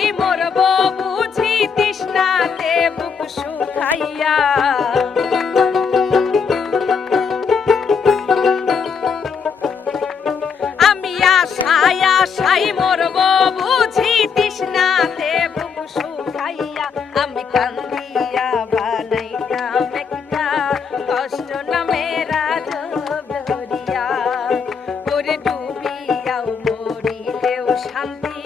সাই মরব বুঝি তৃষ্ণাতে বুক শুকাইয়া আমি আশায় আশায় মরব বুঝি তৃষ্ণাতে বুক শুকাইয়া আমি কান্দিয়া বানাইতাম একটা কষ্ট নামের আজব দরিয়া ওরে ডুবিয়াও মরিলেও শান্তি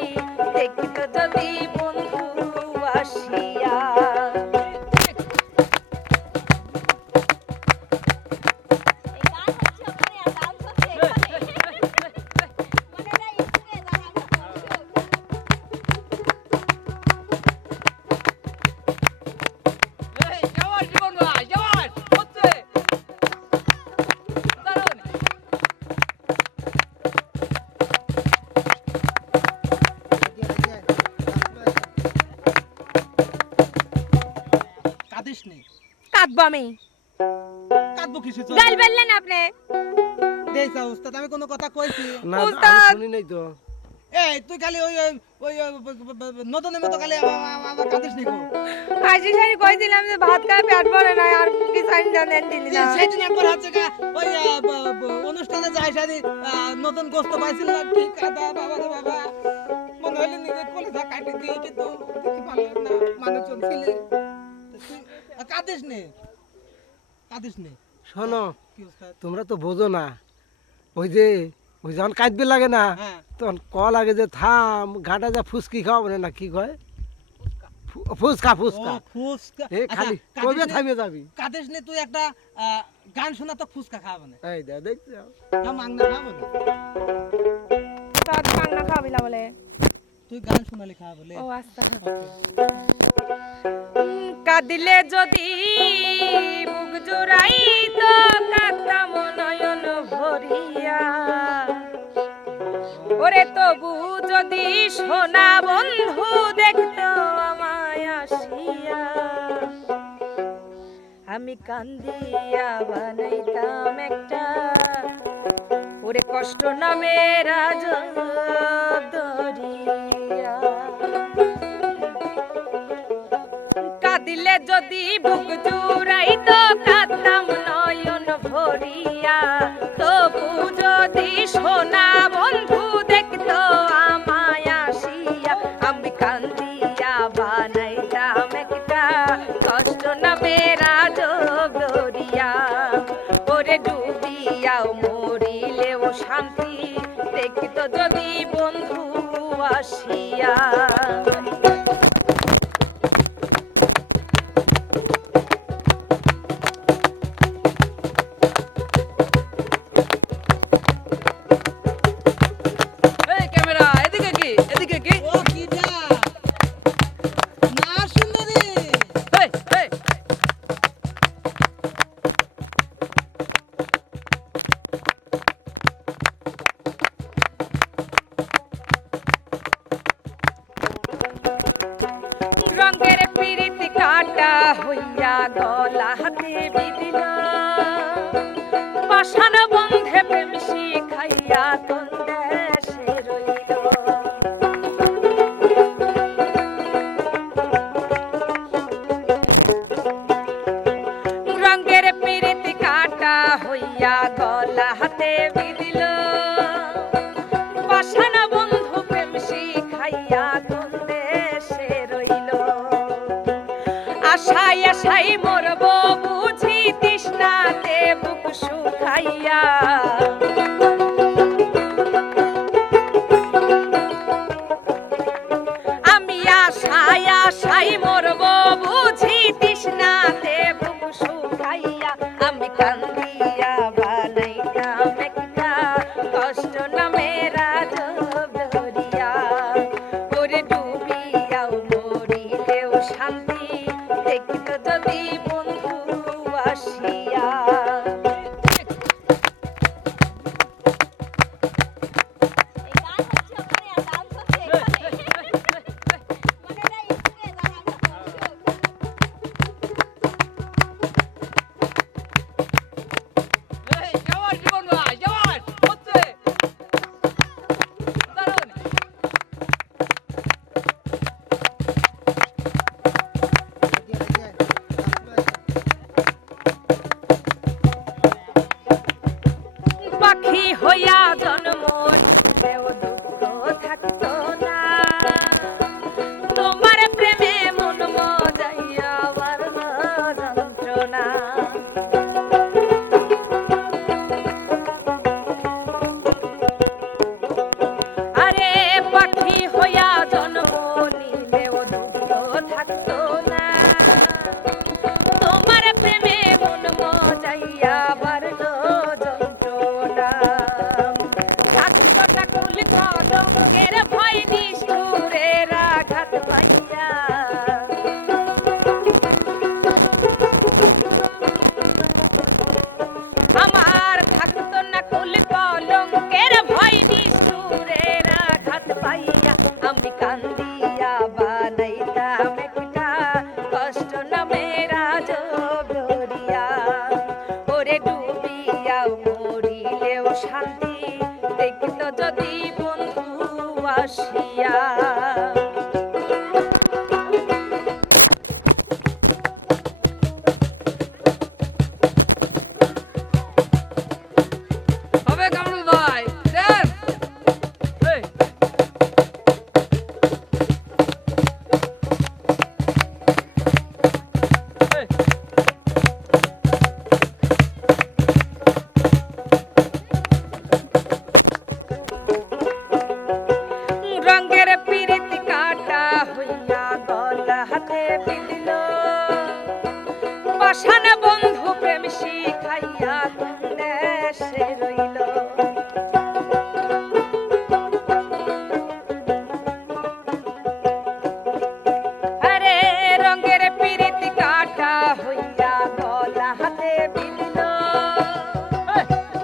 দেখিত যদি বন্ধু আসিয়া কাঁদবো আমি কাঁদবো কিসে গাল বললেন আপনি দেইছা উস্তাদ আমি কোনো কথা কইছি না উস্তাদ। আমি শুনি নাই তো এই তুই খালি ওই ওই নতুনের মতো খালি আমার কাঁদিস নি গো আজি সারি কই দিলাম যে ভাত খায় পেট ভরে না আর কি সাইন জানেন দিলি না সেদিন একবার হচ্ছে গা ওই অনুষ্ঠানে যাই সারি নতুন গোস্ত পাইছিল না ঠিক কাদা বাবা রে বাবা মনে হইলো নিজে কলিজা কাটি দিয়ে কিন্তু দেখতে পারলাম না মানুষজন ছিলে কাঁদিস নে শোনো কি উস্তাদ তোমরা তো বোঝো না ওই যখন কাঁদবে লাগে না হ্যাঁ তখন ক লাগে যে থাম ঘাটা যা ফুসকি খাওয়াবো না কি কয় ফুসকা ও ফুসকা ফুসকা এ খালি কবে থামিয়ে যাবি কাঁদিস নে তুই একটা গান শোনা তো ফুসকা খাওয়াবে না এই দা দেখছো মাংনা খাবো না তার মাংনা খাবিলা বলে তুই গান শোনালে খাওয়া বলে ও আচ্ছা কাঁদিলে যদি বুক জোড়াই তো কাঁদতাম নয়ন ভরিয়া ওরে তবু যদি সোনা বন্ধু দেখতো আমায় আসিয়া আমি কান্দিয়া বানাইতাম একটা ওরে কষ্ট নামের আজব দরিয়া কাঁদিলে যদি বুক জুড়াইতো কাঁদতাম নয়ন ভরিয়া তবু যদি সোনা বন্ধু দেখতো আমায় আসিয়া আমি কান্দিয়া বানাইতাম একটা কষ্ট নামের আজব দরিয়া ওরে ডুবিয়াও মরিলেও শান্তি দেখিত যদি বন্ধু আসিয়া ও কিডা না সুন্দরী রঙের পিরিতি কাটা হইয়া গলা হাতে বিদিল পাষাণ বন্ধে প্রেম শিখাইয়া কোন দেশে রইল রঙের পিরিতি কাটা হইয়া গলা হাতে বিদিল পাষাণ বন্ধু প্রেম শিখাইয়া কোন দেশে রইল আশায় আশায় মরব বুঝি তৃষ্ণাতে বুক শুকাইয়া আমি আশায় আশায় মরব বুঝি তৃষ্ণাতে বুক শুকাইয়া আমি কান্দিয়া বানাইতাম একটা কষ্ট নামের আজব দরিয়া ওরে ডুবিয়াও মরিলেও শান্তি দেখিত যদি বন্ধু আসিয়া কলঙ্কের ভয় নিষ্ঠুরের আঘাত পাইয়া আমার থাকতো না কুল কলঙ্কের ভয় নিষ্ঠুরের আঘাত পাইয়া আমি কান্দিয়া বানাইতাম একটা কষ্ট নামের জগরিয়া ওরে ডুবিয়াও মরিলেও শান্তি দেখতো যদি বন্ধু আসিয়া হবে কামরুল ভাই দেন এই রঙের পিরিত কাটা হইয়া গলা হাতে বিদিল পাষাণ বন্ধু প্রেম শিখাইয়া কোন দেশে রইল আরে রঙের পিরিত কাটা হইয়া গলা হাতে বিদিল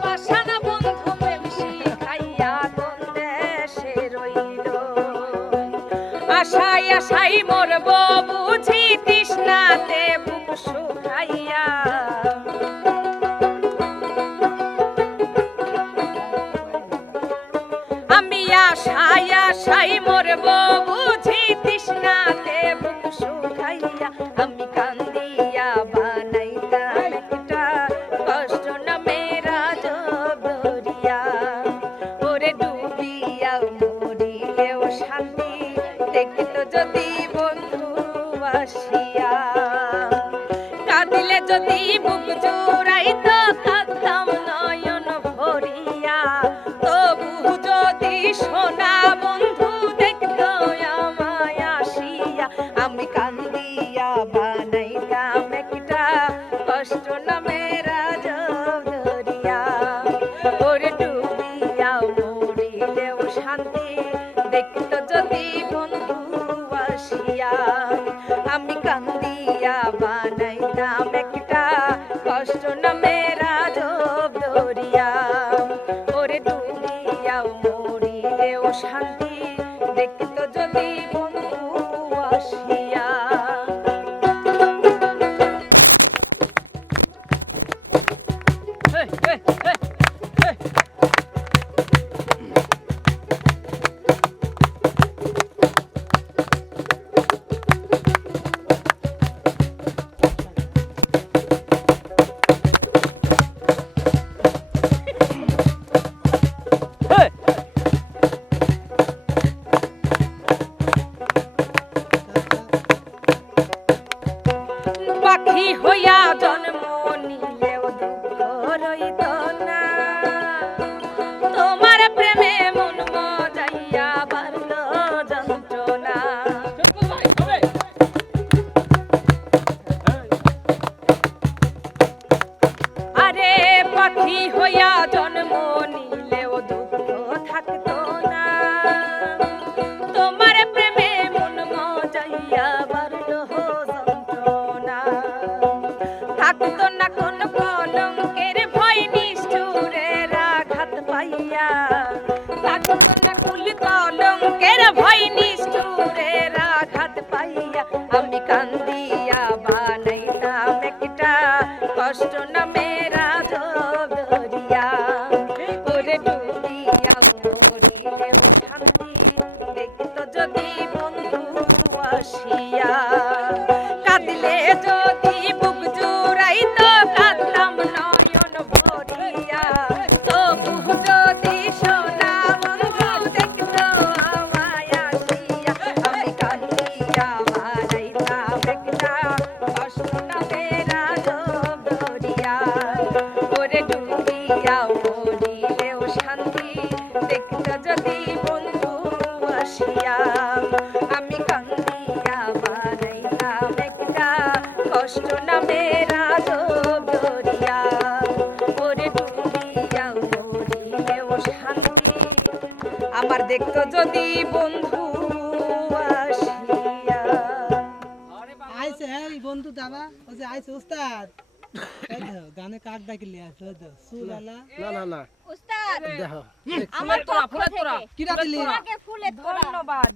পাষাণ বন্ধু প্রেম শিখাইয়া কোন দেশে রইল আশাই আশাই মরব বুঝি তৃষ্ণাতে বুক শুকাইয়া আমি আশাই আশাই মরব বুঝি তৃষ্ণাতে বুক শুকাইয়া আমি কান্দিয়া বানাইতাম একটা কষ্ট নামের জগরিয়া ওরে ডুবিয়া মরিলেও শান্তি দেখতো যদি বন্ধু আসিয়া কাঁদিলে যদি বুক জোড়াইতো কাঁদতাম নয়ন ভরিয়া তবু যদি সোনা বন্ধু দেখতো আমায় আসিয়া আমি কান্দিয়া বানাইতাম একটা কষ্ট নামের জগরিয়া ওরে ডুবিয়া মরিলেও শান্তি দেখতো যদি বন্ধু আসিয়া আমি কান্দিয়া বানাইতাম একটা কষ্ট নামের জগরিয়া ওরে ডুবিয়া মরিলেও শান্তি দেখতো যদি বন্ধু আসিয়া পাখি হইয়া জন্ম নিলেও দুঃখ রইত না তোমার প্রেমে মন মজাইয়া বাড়ল যন্ত্রণা আরে পাখি হইয়া জন্ম নিলেও দুঃখ থাকতো না তোমার প্রেমে মন মজাইয়া বাড়ল যন্ত্রণা থাকতো না কোন কলঙ্কের ভয় নিষ্ঠুরের আঘাত পাইয়া থাকতো না কুল কলঙ্কের ভয় নিষ্ঠুরের আঘাত পাইয়া আমি কান্দিয়া বানাইতাম একটা কষ্ট নামের জগরিয়া ওরে ডুবিয়া মরিলেও শান্তি দেখতো যদি বন্ধু আসিয়া কাঁদিলে যদি বুক জুড়াইতো কাঁদতাম নয়ন ভরিয়া তবু যদি সোনা বন্ধু দেখতো আমায় আসিয়া আমি কান্দিয়া বানাইতাম একটা কষ্ট নামের জগরিয়া ওরে ডুবিয়া মরিলেও শান্তি দেখতো যদি বন্ধু আসিয়া আমি কান্দিয়া বানাইতাম একটা কষ্ট নামের জগরিয়া ওরে ডুবিয়া মরিলেও শান্তি আমার যদি বন্ধু আসিয়া আইছে এই বন্ধু দাদা ওই যে আইছে উস্তাদ এই দেখো গানে কাক ডাকিলে আছে ওই দেখো সুলালা না না না উস্তাদ দেখো আমার পক্ষ থেকে কিরা দিলি তোমাকে ফুলের তোড়া ধন্যবাদ